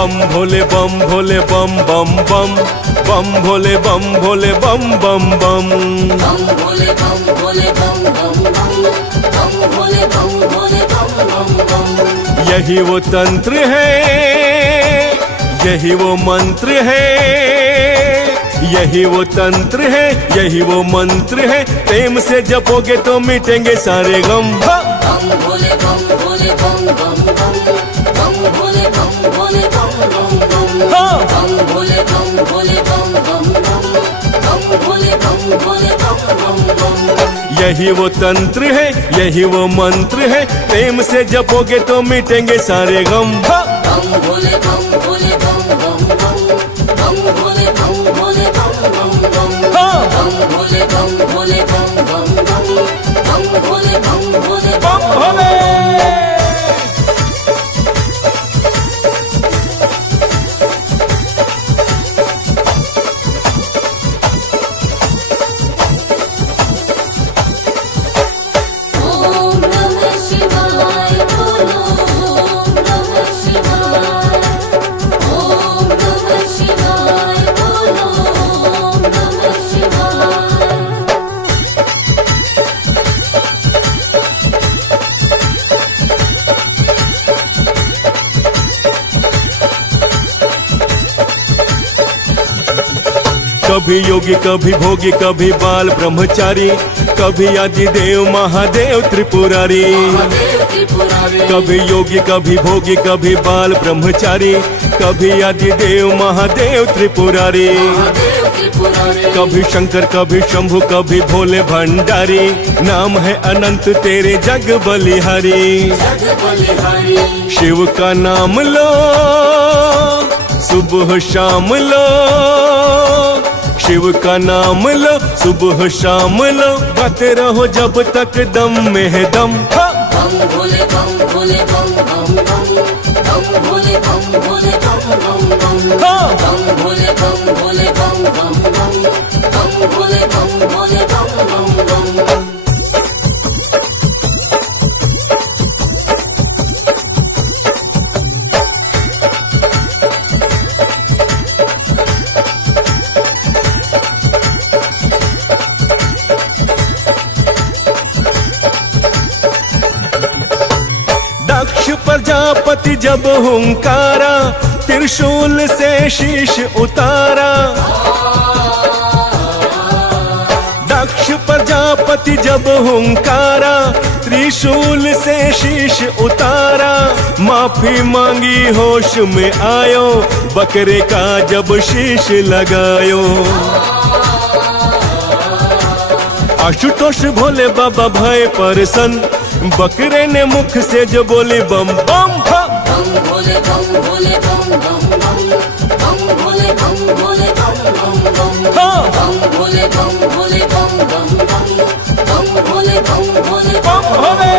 बम भोले बम भोले बम बम बम, बम भोले बम भोले बम बम बम, बम भोले बम भोले बम बम बम, बम भोले बम भोले बम बम बम। यही वो तंत्र है, यही वो मंत्र है, यही वो तंत्र है, यही वो मंत्र है, प्रेम से जपोगे तो मिटेंगे सारे गम। बम भोले बम भोले बम बम बम, बम भोले बम भोले बम बम बम, बम भोले बम भोले बम बम बम, बम भोले बम भोले बम बम बम। यही वो तंत्र है, यही वो मंत्र है, प्रेम से जपोगे तो मिटेंगे सारे गम। बम भोले बम भोले बम बम बम, बम भोले बम भोले बम बम बम, बम भोले बम भोले बम बम बम, बम भोले बम भोले बम भोले। ओम नमः शिवाय बोलो, ओम नमः शिवाय, ओम नमः शिवाय बोलो, ओम नमः शिवाय। कभी योगी कभी भोगी कभी बाल ब्रह्मचारी, कभी आदिदेव महादेव त्रिपुरारी। महादेव त्रिपुरारी, कभी योगी कभी भोगी कभी बाल ब्रह्मचारी, कभी आदिदेव महादेव त्रिपुरारी। महादेव त्रिपुरारी, कभी शंकर कभी शंभु कभी भोले भंडारी, नाम है अनंत तेरे जग बलिहारी। जग बलिहारी। शिव का नाम लो सुबह शाम लो, शिव का नाम लो सुबह शाम लो, गाते रहो जब तक दम में है दम। बम भोले बम भोले बम बम बम, बम भोले बम भोले बम बम बम, बम भोले बम भोले बम बम बम, बम भोले बम भोले बम बम बम। दक्ष प्रजापति जब हुंकारा, त्रिशूल से शीश उतारा। दक्ष प्रजापति जब हुंकारा, त्रिशूल से शीश उतारा। माफी मांगी होश में आयो, बकरे का जब शीश लगायो। आशुतोष भोले बाबा भय परसन, बकरे ने मुख से जो बोली बम बम। बम भोले बम भोले बम बम बम, बम भोले बम भोले बम बम बम, बम भोले बम भोले बम बम बम, बम भोले बम भोले बम भोले।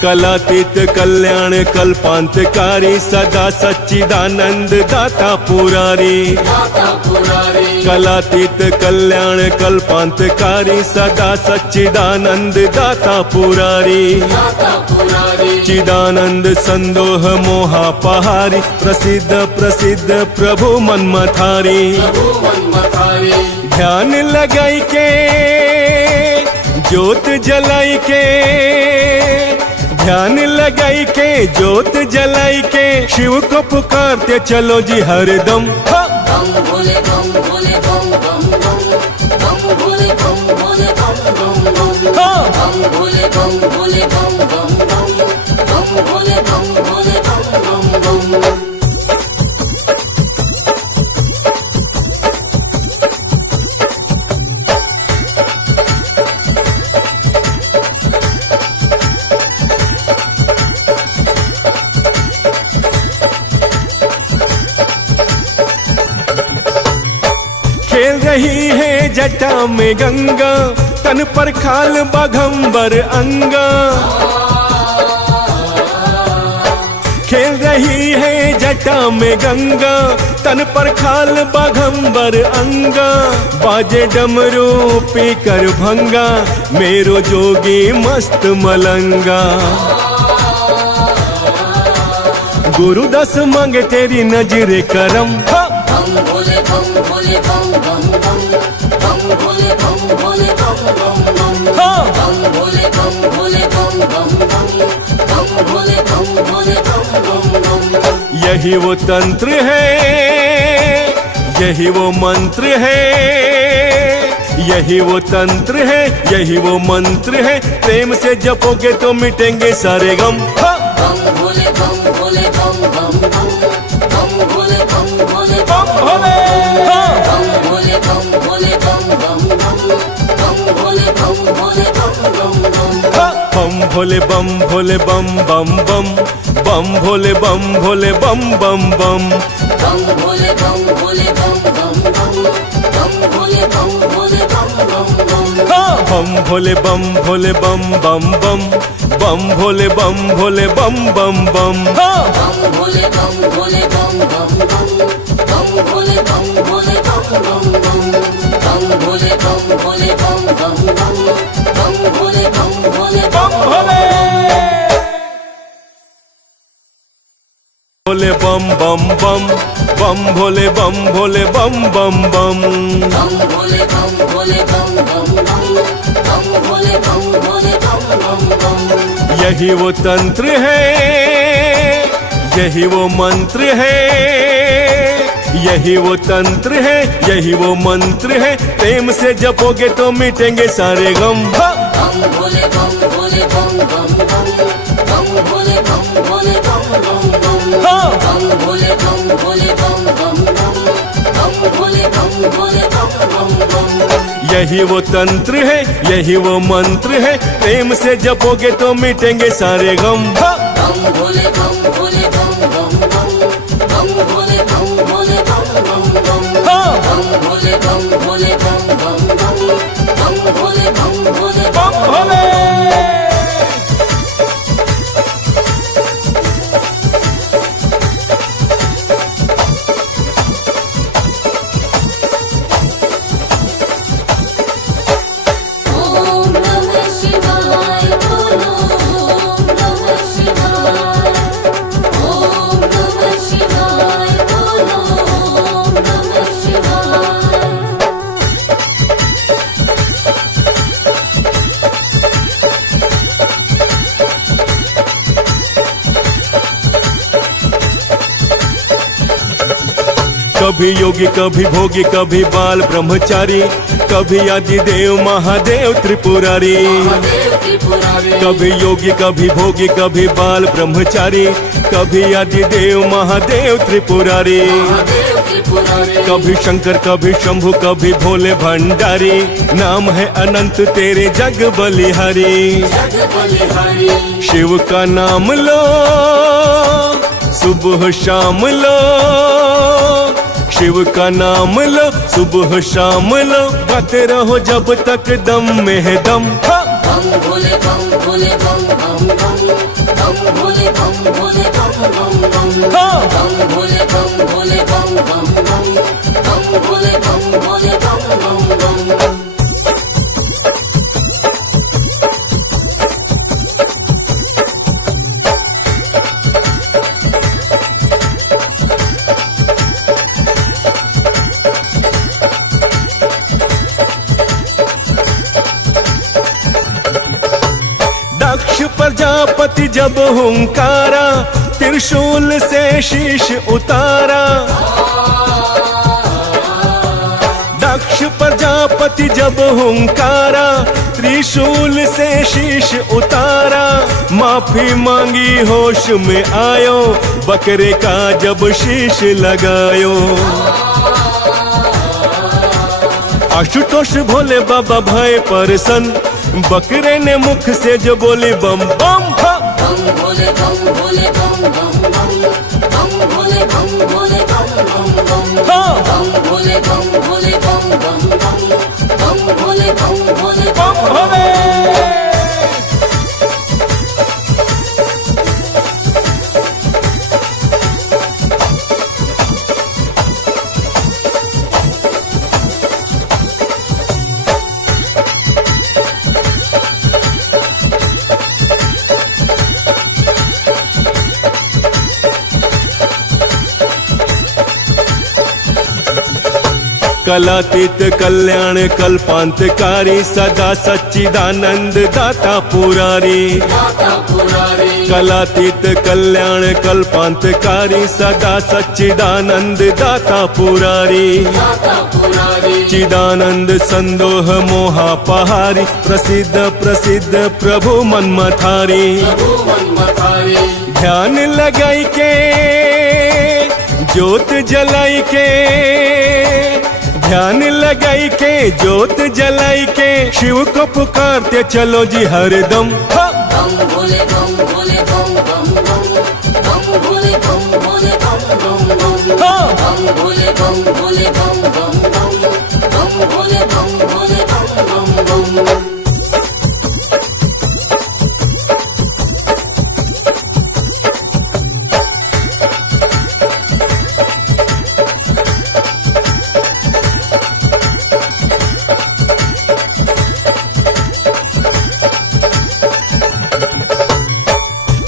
कलातीत कल्याण कल्पांतकारी, सदा सच्चिदानंद दाता पुरारी। दाता पुरारी, कलातीत कल्याण कल्पांतकारी, सदा सच्चिदानंद दाता पुरारी। दाता पुरारी, चिदानंद संदोह मोहापहारी, प्रसिद्ध प्रसिद्ध प्रभु मनमथारी। प्रभु मनमथारी। ध्यान लगाई के ज्योत जलाई के, ध्यान लगाई के ज्योत जलाई के, शिव को पुकारते चलो जी हरदम। बम भोले बम भोले बम बम बम, बम भोले बम भोले बम बम बम, बम भोले बम भोले बम बम बम, बम भोले बम भोले बम बम बम। खेल रही है जटा में गंगा, तन पर खाल बाघंबर अंगा। खेल रही है जटा में गंगा, तन पर खाल बाघंबर अंगा। बाजे डमरू पी कर भंगा, मेरो जोगी मस्त मलंगा। गुरु दस मांगे तेरी नजरे करम। बम भोले बम भोले बम बम बम, बम भोले बम भोले बम बम बम, बम भोले बम भोले बम बम बम, बम भोले बम भोले बम बम बम। यही वो तंत्र है, यही वो मंत्र है, यही वो तंत्र है, यही वो मंत्र है। प्रेम से जपोगे तो मिटेंगे सारे गम। बम भोले बम भोले बम बम बम, बम भोले बम भोले बम भोले बम भोले बम भोले बम बम बम, बम भोले बम भोले बम बम बम। बम भोले बम भोले बम बम बम, बम भोले बम भोले बम बम बम। बम भोले बम भोले बम बम बम, बम भोले बम भोले बम बम बम। बम भोले बम भोले बम बम बम, बम भोले बम भोले बम बम बम। बम भोले बम भोले बम बम बम, बम भोले बम भोले बम बम बम। बम भोले बम भोले बम बम बम, बम भोले बम भोले बम भोले भोले बम बम बम, बम भोले बम भोले बम बम बम। बम भोले बम भोले बम बम बम, बम भोले बम भोले बम बम बम। यही वो तंत्र है, यही वो मंत्र है, यही वो तंत्र है, यही वो मंत्र है। प्रेम से जपोगे तो मिटेंगे सारे गम। बम भोले बम भोले बम बम बम, बम भोले बम भोले बम बम बम। बम भोले बम भोले बम बम बम, बम भोले बम भोले बम बम बम। यही वो तंत्र है, यही वो मंत्र है। प्रेम से जपोगे तो मिटेंगे सारे गम। बम भोले बम भोले बम बम बम, बम भोले बम भोले बम बम बम। बम भोले बम भोले बम बम बम, बम भोले बम भोले बम भोले ओम नमः शिवाय बोलो, ओम नमः शिवाय, ओम नमः शिवाय बोलो, ओम नमः शिवाय। कभी योगी कभी भोगी कभी बाल ब्रह्मचारी, कभी आदि देव महादेव त्रिपुरारी। महादेव त्रिपुरारी, कभी योगी कभी भोगी कभी बाल ब्रह्मचारी, कभी आदि देव महादेव त्रिपुरारी। महादेव त्रिपुरारी, कभी शंकर कभी शंभु कभी भोले भंडारी। नाम है अनंत तेरे जग बलिहारी। जग बलिहारी। शिव का नाम लो सुबह शाम लो, शिव का नाम लो सुबह शाम लो। गाते रहो जब तक दम में है दम। बम भोले बम भोले बम बम बम, बम भोले बम भोले बम बम बम। बम भोले बम भोले बम बम बम, बम भोले बम भोले बम बम बम। दक्ष प्रजापति जब हुंकारा, त्रिशूल से शीश उतारा। दक्ष प्रजापति जब हुंकारा, त्रिशूल से शीश उतारा। माफी मांगी होश में आयो, बकरे का जब शीश लगायो। आशुतोष भोले बाबा भय परसन, बकरे ने मुख से जो बोली बम बम। बम भोले बम भोले बम बम बम, बम भोले भोले बम भोले बम बम बम हाँ बम भोले बम बम बम बम भोले भोले बम भोले। कलातीत कल्याण कल्पांतकारी सदा सच्चिदानंद दाता पुरारी। दाता पुरारी कलातीत कल्याण कल्पांतकारी सदा सच्चिदानंद दाता पुरारी। दाता पुरारी चिदानंद संदोह मोहापहारी प्रसिद्ध प्रसिद्ध प्रभु मनमथारी। प्रभु मनमथारी ध्यान लगाई के ज्योत जलाई के, ध्यान लगाई के ज्योत जलाई के शिव को पुकारते चलो जी हरदम। बम भोले बम भोले बम बम बम बम भोले बम भोले बम बम बम बम भोले बम भोले बम बम बम बम भोले बम भोले बम बम बम।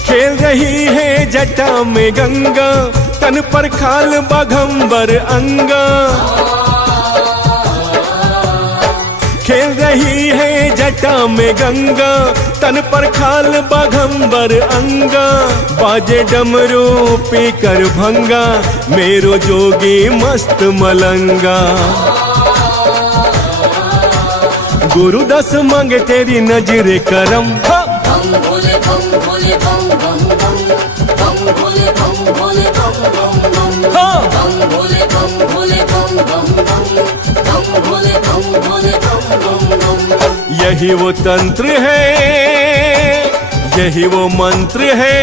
खेल रही है जटा में गंगा तन पर खाल बाघंबर अंगा। खेल रही है जटा में गंगा तन पर खाल बाघंबर अंगा। बाजे डमरू पी कर भंगा मेरो जोगी मस्त मलंगा। गुरुदास मांगे तेरी नजरे करम। बम भोले बम भोले बम बम बम बम भोले बम भोले बम बम बम बम भोले बम भोले बम बम बम बम भोले बम भोले बम बम बम। यही वो तंत्र है, यही वो मंत्र है,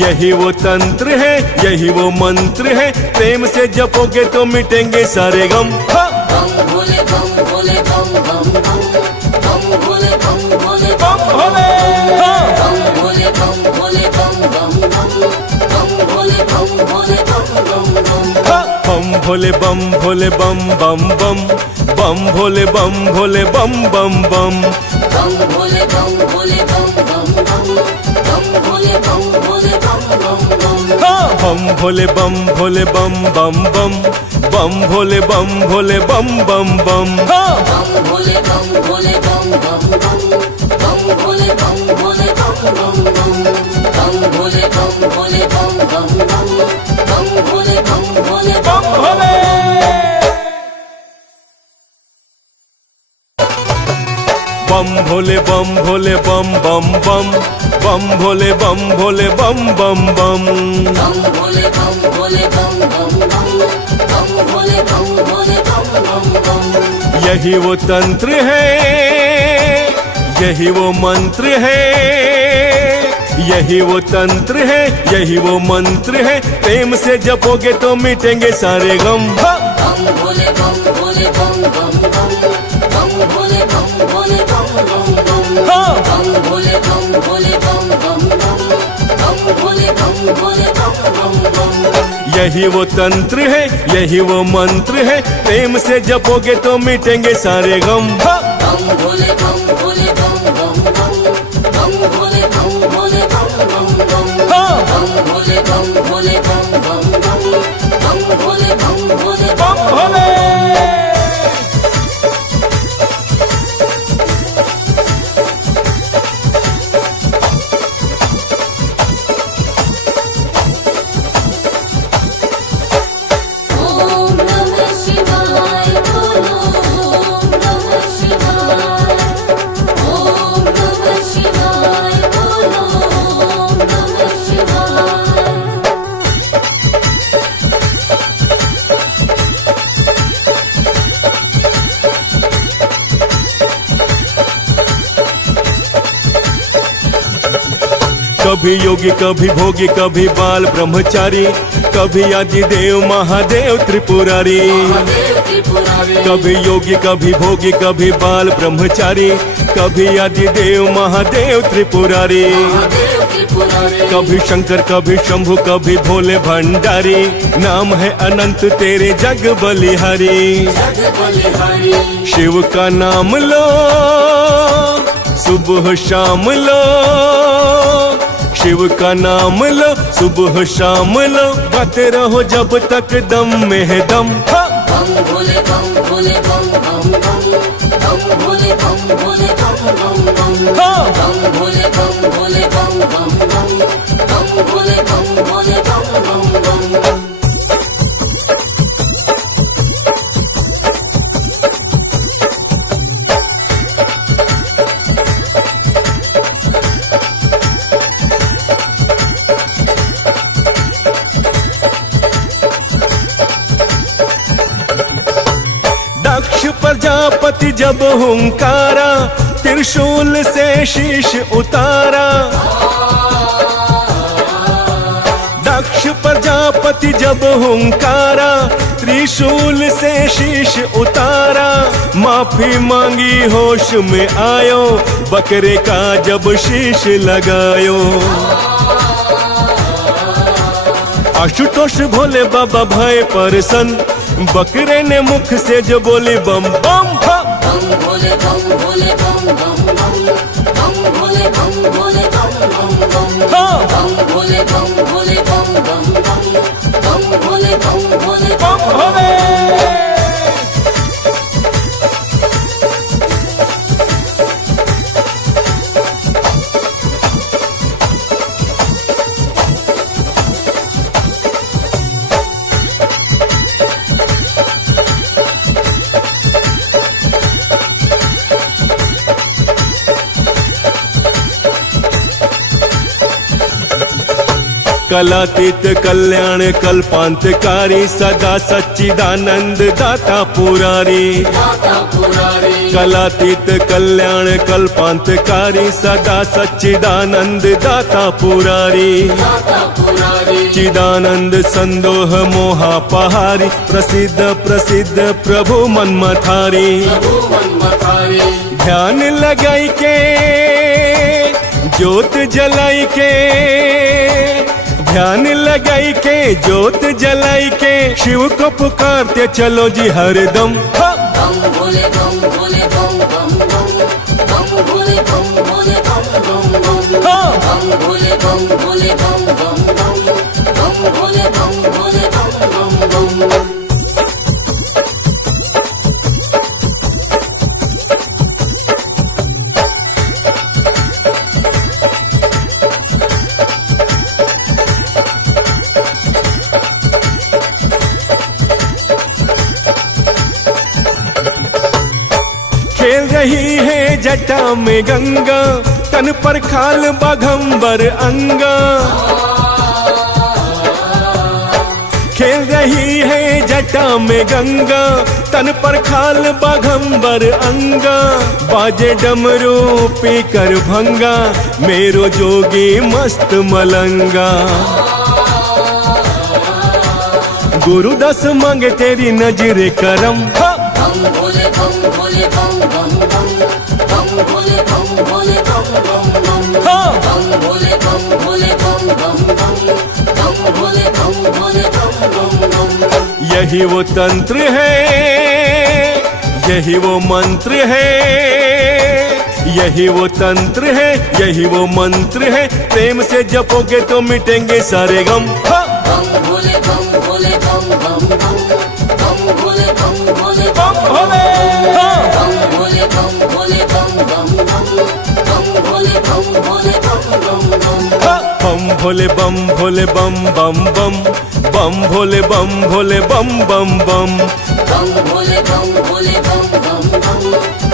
यही वो तंत्र है, यही वो मंत्र है। प्रेम से जपोगे तो मिटेंगे सारे गम। बम भोले बम भोले बम बम बम बम भोले बम भोले बम भोले बम भोले बम भोले बम बम बम बम भोले बम भोले बम बम बम। बम भोले बम भोले बम बम बम बम भोले बम भोले बम बम बम बम भोले बम भोले बम बम बम बम भोले बम भोले बम बम बम। बम भोले बम भोले बम बम बम बम भोले बम भोले बम बम बम। बम भोले बम भोले बम बम बम बम भोले बम भोले बम बम बम बम भोले बम भोले बम बम बम बम भोले बम भोले बम भोले। बम भोले बम भोले बम बम बम बम भोले बम भोले बम बम बम। बम भोले बम भोले बम बम बम बम भोले बम भोले बम बम। यही वो तंत्र है, यही वो मंत्र है, यही वो तंत्र है, यही वो मंत्र है। प्रेम से जपोगे तो मिटेंगे सारे गम। बम भोले बम भोले बम बम बम बम भोले बम भोले बम बम बम बम भोले बम भोले बम बम बम बम भोले बम भोले बम बम। यही वो तंत्र है, यही वो मंत्र है। प्रेम से जपोगे तो मिटेंगे सारे गम। बम भोले बम भोले बम बम बम बम भोले बम भोले बम बम बम भोले बम भोले बम बम बम बम भोले बम भोले बम भोले। ओम नमः शिवाय बोलो ओम नमः शिवाय ओम नमः शिवाय बोलो ओम नमः शिवाय। कभी योगी कभी भोगी कभी बाल ब्रह्मचारी, कभी आदिदेव महादेव त्रिपुरारी। महादेव त्रिपुरारी, कभी योगी कभी भोगी कभी बाल ब्रह्मचारी, कभी आदिदेव महादेव त्रिपुरारी। महादेव त्रिपुरारी, कभी शंकर कभी शंभु कभी भोले भंडारी, नाम है अनंत तेरे जग बलिहारी। जग बलिहारी, शिव का नाम लो सुबह शाम लो, शिव का नाम लो सुबह शाम लो, गाते रहो जब तक दम में है दम। बम भोले बम भोले बम बम बम, बम भोले बम भोले बम बम बम, बम भोले बम भोले बम बम बम, बम भोले बम भोले बम बम बम। दक्ष प्रजापति जब हुंकारा, त्रिशूल से शीश उतारा। दक्ष प्रजापति जब हुंकारा, त्रिशूल से शीश उतारा। माफी मांगी होश में आयो, बकरे का जब शीश लगायो। आशुतोष भोले बाबा भय परसन, बकरे ने मुख से जो बोली बम बम। बम भोले बम भोले बम बम बम, बम भोले बम भोले बम बम बम, बम भोले बम भोले बम बम बम, बम भोले बम भोले बम भोले। कलातीत कल्याण कल्पांतकारी, सदा सच्चिदानंद दाता पुरारी। दाता पुरारी, कलातीत कल्याण कल्पांतकारी, सदा सच्चिदानंद दाता पुरारी। दाता पुरारी, चिदानंद संदोह मोहापहारी, प्रसिद्ध प्रसिद्ध प्रभु मनमथारी। प्रभु मनमथारी, ध्यान लगाई के ज्योत जलाई के, ध्यान लगाई के ज्योत जलाई के, शिव को पुकारते चलो जी हरदम। बम भोले बम भोले बम बम बम, बम भोले बम भोले बम बम बम, बम भोले बम भोले बम बम बम, बम भोले बम भोले बम बम बम। खेल रही है जटा में गंगा, तन पर खाल बाघंबर अंगा। खेल रही है जटा में गंगा, तन पर खाल बाघंबर अंगा। बाजे डमरू पी कर भंगा, मेरो जोगी मस्त मलंगा। गुरुदास मांगे तेरी नजरे करम। बम भोले बम भोले बम बम बम, बम भोले बम भोले बम बम बम, बम भोले बम भोले बम बम बम, बम भोले बम भोले बम बम बम। यही वो तंत्र है, यही वो मंत्र है, यही वो तंत्र है, यही वो मंत्र है। प्रेम से जपोगे तो मिटेंगे सारे गम। बम भोले बम भोले बम बम बम, बम भोले बम भोले बम भोले। बम भोले बम भोले बम बम बम, बम भोले बम भोले बम बम बम। बम भोले बम भोले बम बम बम, बम भोले बम भोले बम बम बम। बम भोले बम भोले बम बम बम,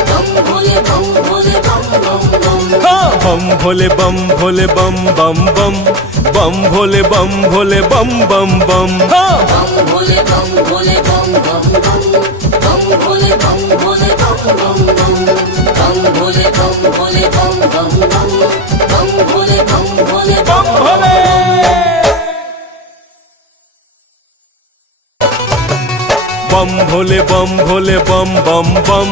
बम भोले बम भोले बम बम बम। बम भोले बम भोले बम बम बम, बम भोले बम भोले बम बम बम। बम भोले बम भोले बम बम बम, बम भोले बम भोले बम बम बम। बम भोले बम भोले बम बम बम, बम भोले बम भोले बम भोले बम भोले बम बम बम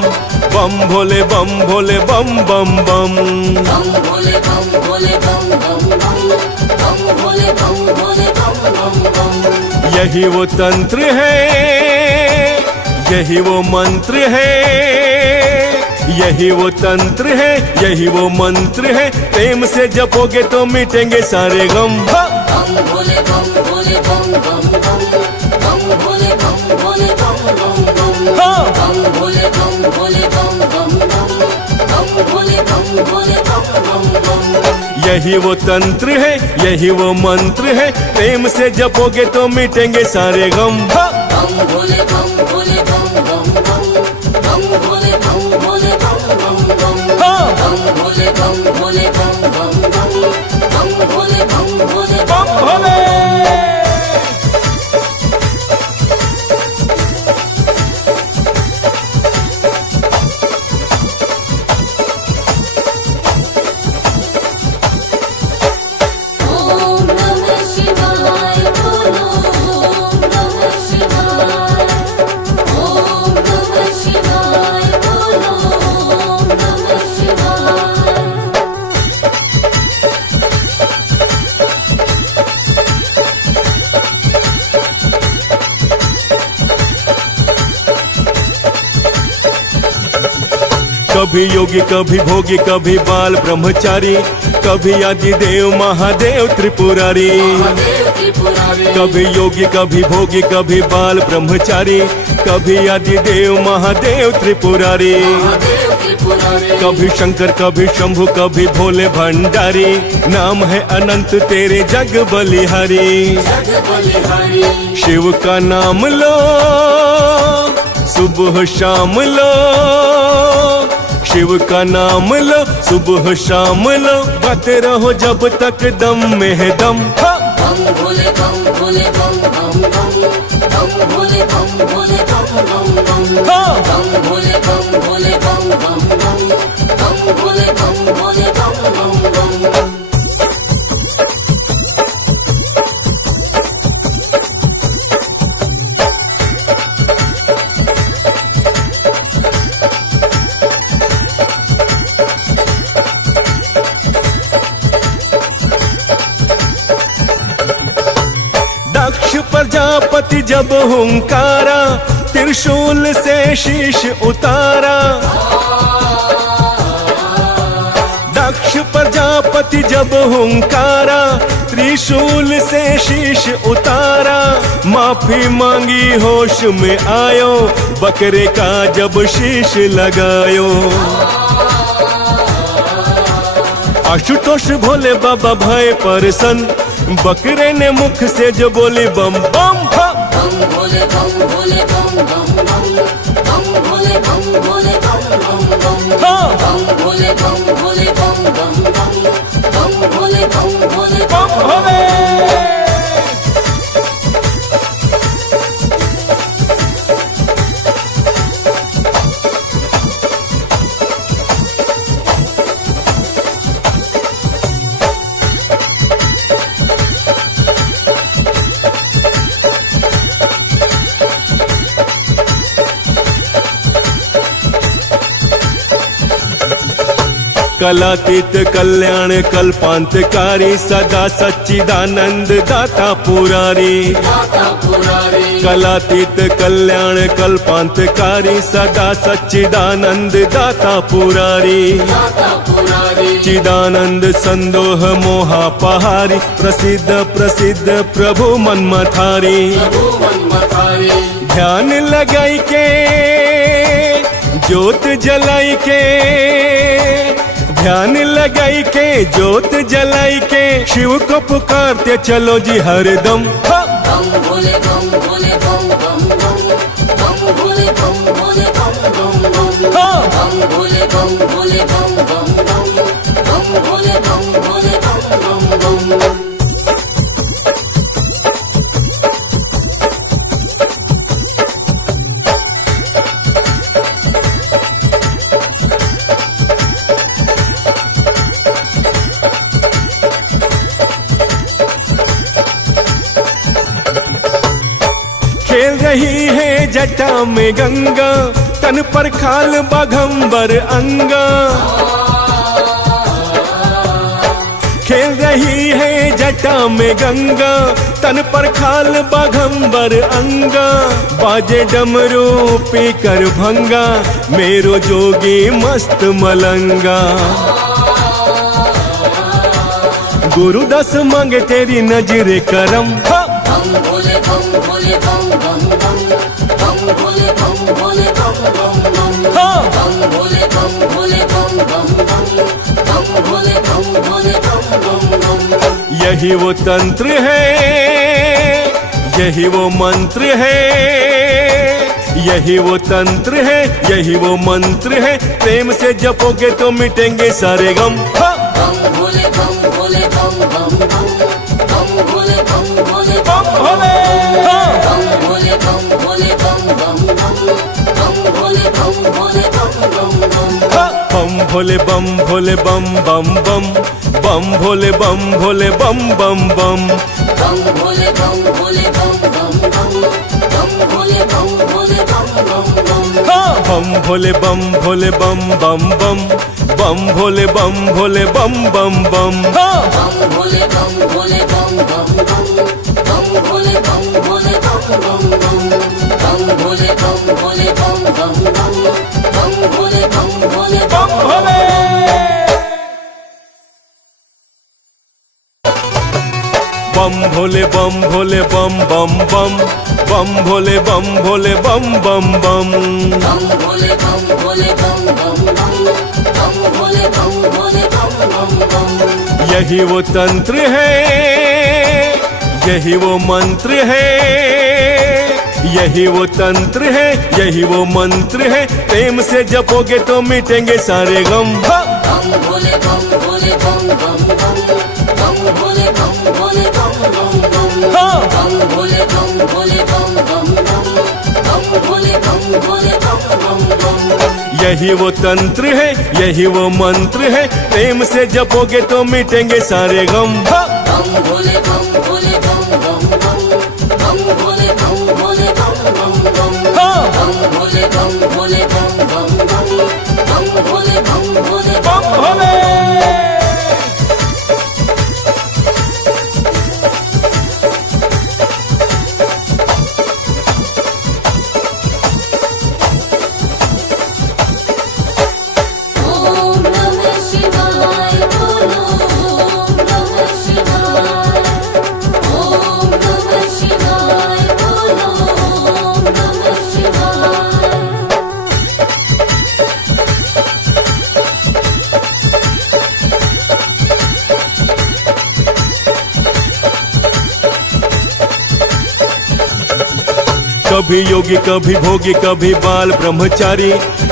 बम भोले बम भोले बम बम बम बम भोले बम भोले बम बम बम बम भोले बम भोले बम बम बम। यही वो तंत्र है, यही वो मंत्र है, यही वो तंत्र है, यही वो मंत्र है। प्रेम से जपोगे तो मिटेंगे सारे गम। बम भोले बम भोले बम बम बम बम भोले बम भोले बम बम बम बम भोले बम भोले बम बम बम बम भोले बम भोले बम बम बम। यही वो तंत्र है, यही वो मंत्र है। प्रेम से जपोगे तो मिटेंगे सारे गम। बम भोले बम भोले बम बम बम बम भोले बम भोले बम बम बम बम भोले बम भोले बम बम बम बम भोले बम भोले बम भोले। ओम नमः शिवाय बोलो ओम नमः शिवाय ओम नमः शिवाय बोलो ओम नमः शिवाय। कभी योगी कभी भोगी कभी बाल ब्रह्मचारी, कभी आदिदेव महादेव त्रिपुरारी। महादेव त्रिपुरारी कभी योगी कभी भोगी कभी बाल ब्रह्मचारी, कभी आदिदेव महादेव त्रिपुरारी। महादेव त्रिपुरारी कभी शंकर कभी शंभु कभी भोले भंडारी। नाम है अनंत तेरे जग बलिहारी। जग बलिहारी शिव का नाम लो सुबह शाम लो, शिव का नाम लो सुबह शाम लो। गाते रहो जब तक दम में है दम। बम भोले बम भोले बम बम बम बम भोले बम भोले बम बम बम बम भोले बम भोले बम बम बम बम भोले बम भोले बम बम बम। दक्ष प्रजापति जब हुंकारा, त्रिशूल से शीश उतारा। दक्ष प्रजापति जब हुंकारा, त्रिशूल से शीश उतारा। माफी मांगी होश में आयो, बकरे का जब शीश लगायो। आशुतोष भोले बाबा भय परसन, बकरे ने मुख से जो बोली बम बम। बम भोले बम भोले बम बम बम बम भोले बम भोले बम बम बम बम भोले बम भोले बम बम बम बम भोले बम भोले बम भोले। कलातीत कल्याण कल्पांतकारी, सदा सच्चिदानंद दाता पुरारी। दाता पुरारी कलातीत कल्याण कल्पांतकारी, सदा सच्चिदानंद दाता पुरारी। दाता पुरारी चिदानंद संदोह मोहापहारी, प्रसिद्ध प्रसिद्ध प्रभु मनमथारी। प्रभु मनमथारी ध्यान लगाई के ज्योत जलाई के, ध्यान लगाई के ज्योत जलाई के। शिव को पुकारते चलो जी हरदम। बम भोले बम भोले बम बम बम बम भोले बम भोले बम बम बम बम भोले बम भोले बम बम बम बम भोले बम भोले बम बम बम। खेल रही है जट जटा में गंगा, तन पर खाल बाघंबर अंगा। खेल रही है जटा में गंगा, तन पर खाल बाघंबर अंगा। बाजे डमरू पी कर भंगा, मेरो जोगी मस्त मलंगा। गुरु दस मांगे तेरी नजरे करम। बम भोले बम भोले बम बम बम, बम भोले बम भोले बम बम बम, बम भोले बम भोले बम बम बम, बम भोले बम भोले बम बम बम। यही वो तंत्र है, यही वो मंत्र है, यही वो तंत्र है, यही वो मंत्र है। प्रेम से जपोगे तो मिटेंगे सारे गम। बम भोले बम भोले बम बम बम, बम भोले बम भोले बम भोले बम भोले बम भोले बम बम बम, बम भोले बम भोले बम बम बम। बम भोले बम भोले बम बम बम, बम भोले बम भोले बम बम बम, बम भोले बम भोले बम बम बम, बम भोले बम भोले बम बम बम। बम भोले बम भोले बम बम बम, बम भोले बम भोले बम बम बम। बम भोले बम भोले बम बम बम, बम भोले बम भोले बम बम बम, बम भोले बम भोले बम बम बम, बम भोले बम भोले बम भोले बम भोले बम भोले बम बम बम, बम भोले बम भोले बम बम बम। बम भोले बम भोले बम बम बम, बम भोले बम भोले बम बम बम। यही वो तंत्र है, यही वो मंत्र है, यही वो तंत्र है, यही वो मंत्र है। प्रेम से जपोगे तो मिटेंगे सारे गम। बम भोले बम भोले बम बम बम, बम भोले बम भोले बम बम बम, बम भोले बम भोले बम बम बम, बम भोले बम भोले बम बम बम। यही वो तंत्र है, यही वो मंत्र है। प्रेम से जपोगे तो मिटेंगे सारे गम। बम भोले बम भोले बम बम बम, बम भोले बम भोले बम बम बम, बम भोले बम भोले बम बम बम, बम भोले बम भोले बम भोले ओम नमः शिवाय बोलो, ओम नमः शिवाय, ओम नमः शिवाय बोलो, ओम नमः शिवाय। कभी योगी कभी भोगी कभी बाल ब्रह्मचारी,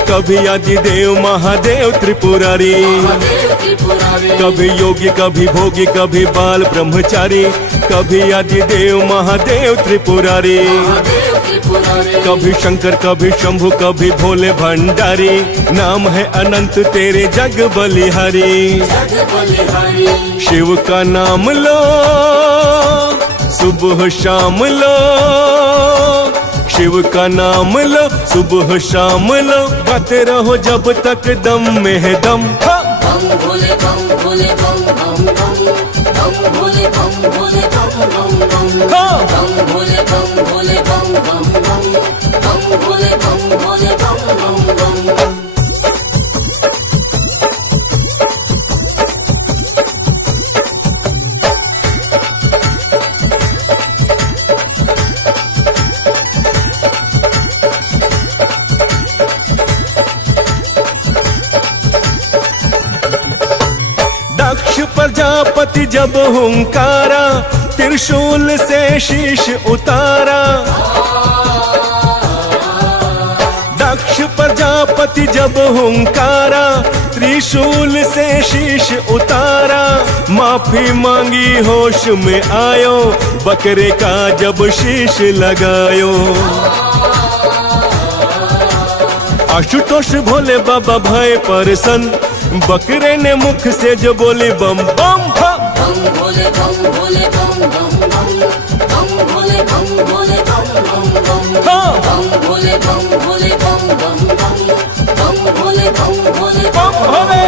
कभी आदिदेव महादेव त्रिपुरारी। महादेव त्रिपुरारी, कभी योगी कभी भोगी कभी बाल ब्रह्मचारी, कभी आदिदेव महादेव त्रिपुरारी। महादेव त्रिपुरारी, कभी शंकर कभी शंभु कभी भोले भंडारी। नाम है अनंत तेरे जग बलिहारी। जग बलिहारी। शिव का नाम लो सुबह शाम लो, शिव का नाम लो सुबह शाम लो। गाते रहो जब तक दम में है दम। बम भोले बम भोले बम बम बम, बम भोले बम भोले बम बम बम, बम भोले बम भोले बम बम बम, बम भोले बम भोले बम बम बम। दक्ष प्रजापति जब हुंकारा, त्रिशूल से शीश उतारा। दक्ष प्रजापति जब हुंकारा, त्रिशूल से शीश उतारा। माफी मांगी होश में आयो, बकरे का जब शीश लगायो। आशुतोष भोले बाबा भय परसन, बकरे ने मुख से जो बोली बम बम। बम भोले बम भोले बम बम बम, बम भोले बम भोले बम बम बम, बम भोले बम भोले बम बम बम बम भोले बम भोले बम भोले।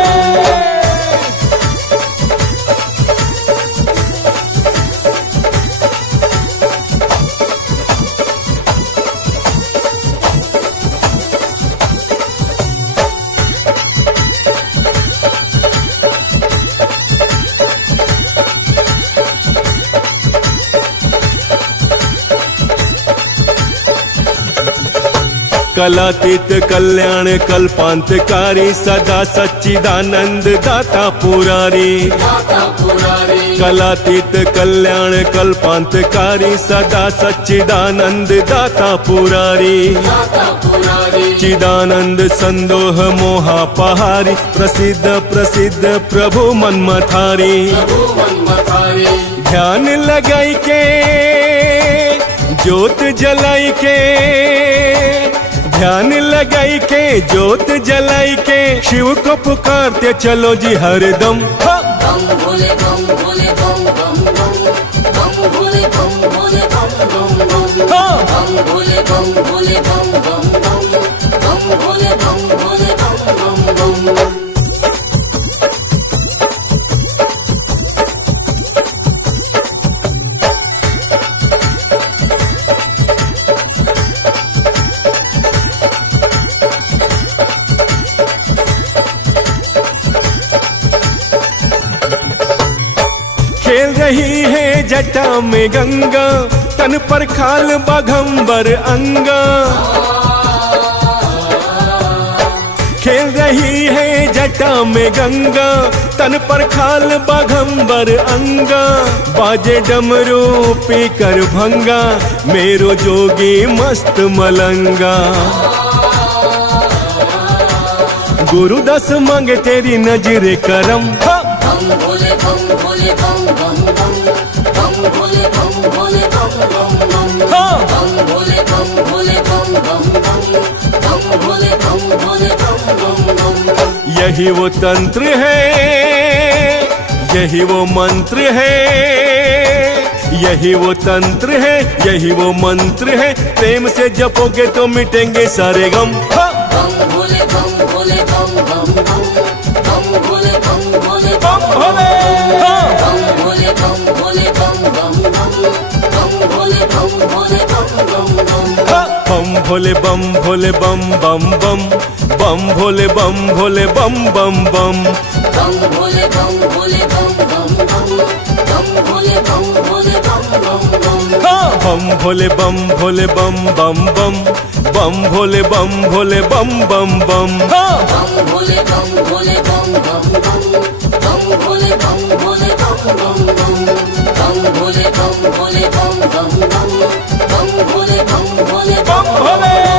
कलातीत कल्याण कल्पांतकारी सदा सच्चिदानंद दाता पुरारी। दाता पुरारी कलातीत कल्याण कल्पांतकारी सदा सच्चिदानंद दाता पुरारी। दाता पुरारी चिदानंद संदोह मोहापहारी प्रसिद्ध प्रसिद्ध प्रभु मनमथारी। प्रभु मनमथारी ध्यान लगाई के ज्योत जलाई के, ध्यान लगाई के ज्योत जलाई के शिव को पुकारते चलो जी हरदम। बम भोले बम भोले बम बम बम बम भोले बम भोले बम बम बम बम भोले बम भोले बम बम बम बम भोले बम भोले बम बम बम। खेल रही है जटा में गंगा तन पर खाल बाघंबर अंगा। खेल रही है जटा में गंगा तन पर खाल बाघंबर अंगा। बाजे डमरू पी कर भंगा मेरो जोगी मस्त मलंगा। गुरुदास मांगे तेरी नजरे करम। बम भोले बम भोले बम बम बम बम भोले बम भोले बम बम बम बम भोले बम भोले बम बम बम बम भोले बम भोले बम बम बम। यही वो तंत्र है, यही वो मंत्र है, यही वो तंत्र है, यही वो मंत्र है। प्रेम से जपोगे तो मिटेंगे सारे गम। बम भोले बम भोले बम बम बम बम भोले बम भोले बम भोले। बम भोले बम भोले बम बम बम बम भोले बम भोले बम बम बम। बम भोले बम भोले बम बम बम बम भोले बम भोले बम बम बम बम भोले बम भोले बम बम बम बम भोले बम भोले बम बम बम। बम भोले बम भोले बम बम बम बम भोले बम भोले बम बम बम। बम भोले बम भोले बम बम बम बम भोले बम भोले बम बम बम। बम भोले बम भोले बम बम बम बम भोले बम भोले बम भोले।